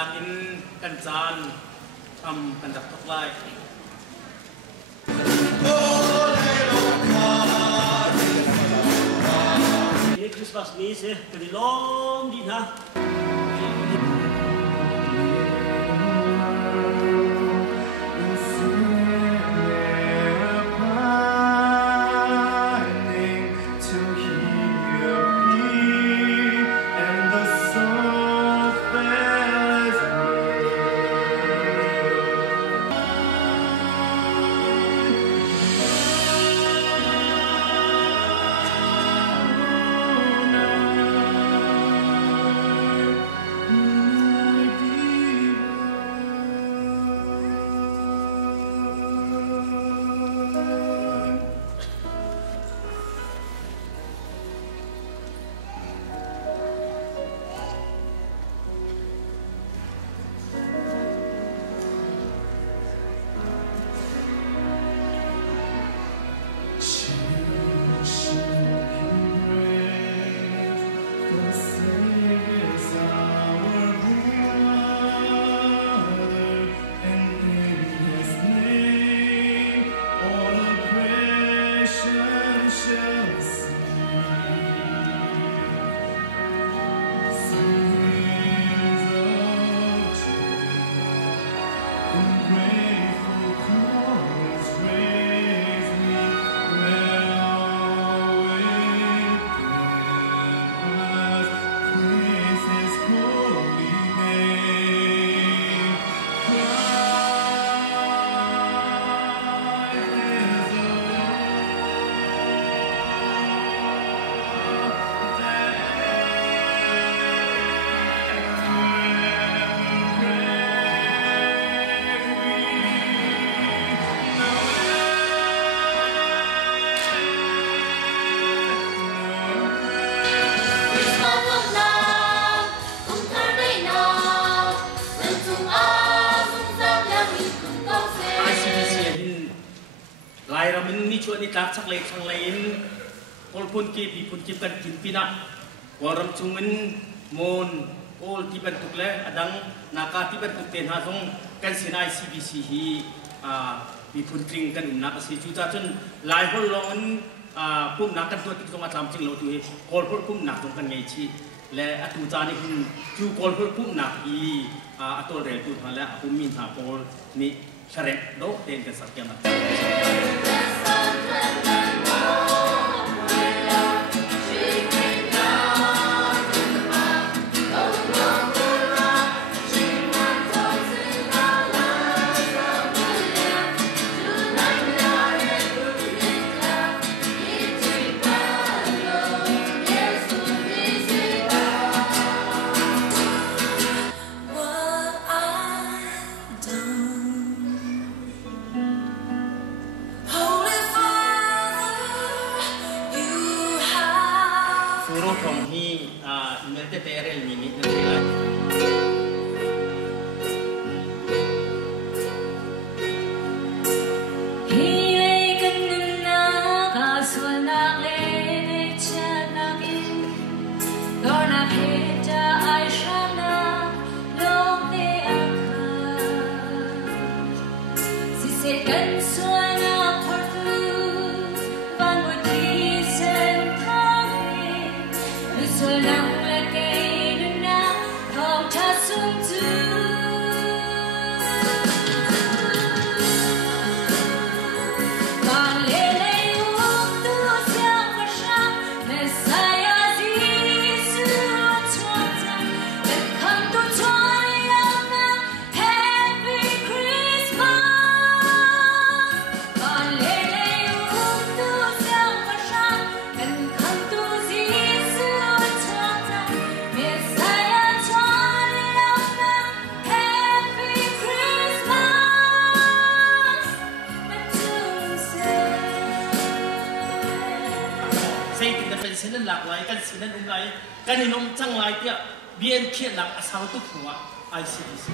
nakin kansan kandak taklay. Ini Christmas ni sih, kedilong din ha. Chua ni tak sak lek sang lain, walaupun ki pun kita kimpina, waram cungin mon all tiban tukle adang naka tiban tukten hasong kan sinai CBC hi pun tring kan nak si juta cun lai hol longan pum nak kan tu kita macam cing lo tu hi, walaupun pum nak tu kan ngai le atu jani pun ju walaupun pum nak i atol rel tu hala pum min ha pol ni syarat do ten kan sakya mat. Kan inom cang lai dia biar kian nak asal tu kuat ICDC.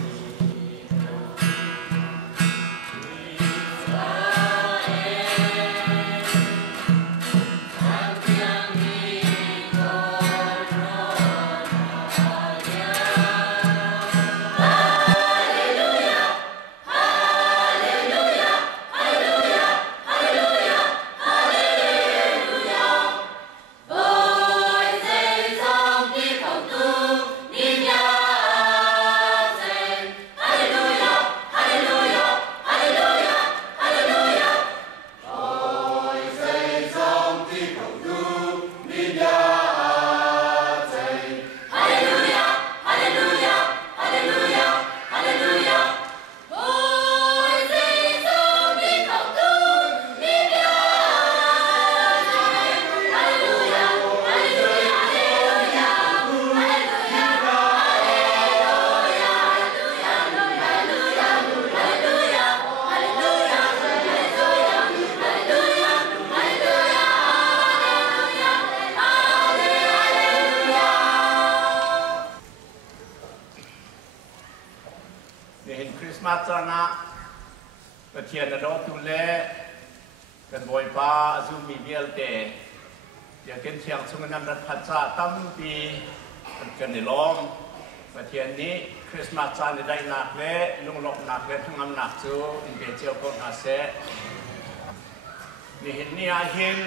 มาสนะกระเทียนรอตุเล่กันบอยป้าซูมีเบียลเตอย่าเกินเชียงสุงนันรัฐพัฒน์ตั้มปีกันในล้อมกระเทียนนี้คริสต์มาสในได้หนักเล่ลุงหลอกหนักเล่ทั้งอำนักจูอินเดียเจียวคนหาเสนี่เห็นนี่อาเห็น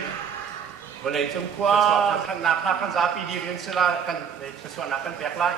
วันเลยจงกว่าท่านนักนักขันซาปีดีเรียนสละกันในส่วนนักกันแปลกไล่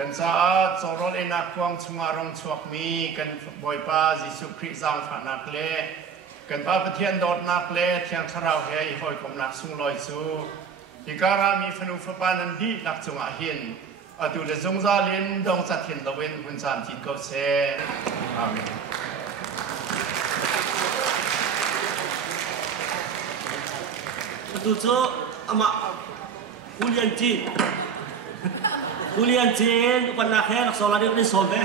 กันสะอาดสรเลนักควงชงอารมณ์ชวกมีกันบ่อยป้าจิสุคริจางฝานักเล่กันป้าประเทียนโดดนักเล่เทียงชราวเฮยหอยกมนักสุงลอยสูที่การามีฟนุฟปานันดีนักจงอาหินอดุเลจงซาลินดงสัตเห็นตะเวนหุ่นสามจิตกบเซอาเมนดูเจ้าอามาJulian Chinวันนักแค่นักสอนเราได้สอนไหม